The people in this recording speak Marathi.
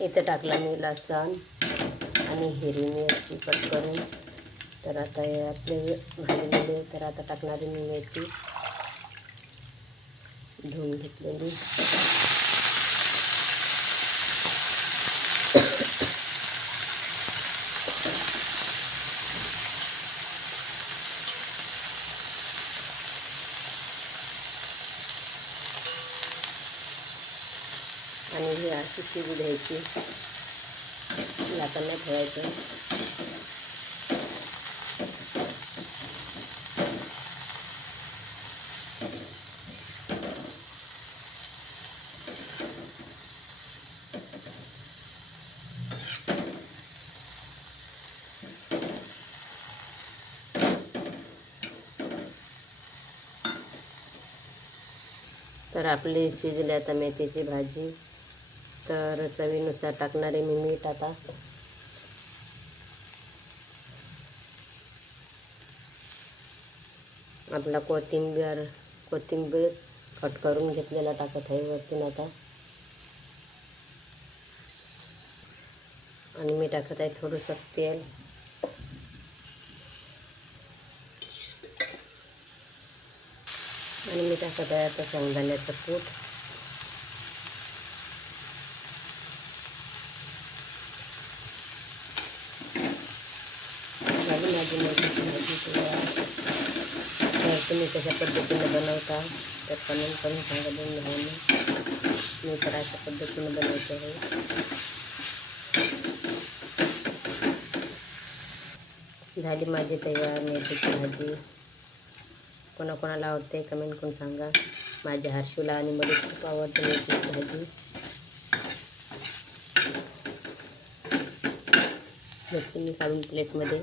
इथं टाकला मी लसण आणि हिरवी मिरची कट करून तर आता हे आपले भाजलेले तर आता टाकणारी मी मेथी धुवून घेतलेली. आणि ही अशी शिजू द्यायची लाटांना तर आपली शिजली आता मेथीची भाजी। तर चवीनुसार टाकणारे मी मीठ आता. आपला कोथिंबीर कोथिंबीर कट करून घेतलेला टाकत आहे वरतून आता. आणि मी टाकत आहे थोडंसं तेल. आणि मी टाकत आहे आता शेंगदाण्याचं कूट झाली माझी मेथीची भाजी तर तुम्ही कशा पद्धतीने बनवता तर कमेंट करून सांगा दोन भावांनी मी तर अशा पद्धतीने बनवते आहे झाली माझी तयार मेथीची भाजी कोणाकोणाला आवडते कमेंट करून सांगा. माझ्या हर्षूला आणि मला खूप आवडते मेथीची भाजी मी काढून प्लेटमध्ये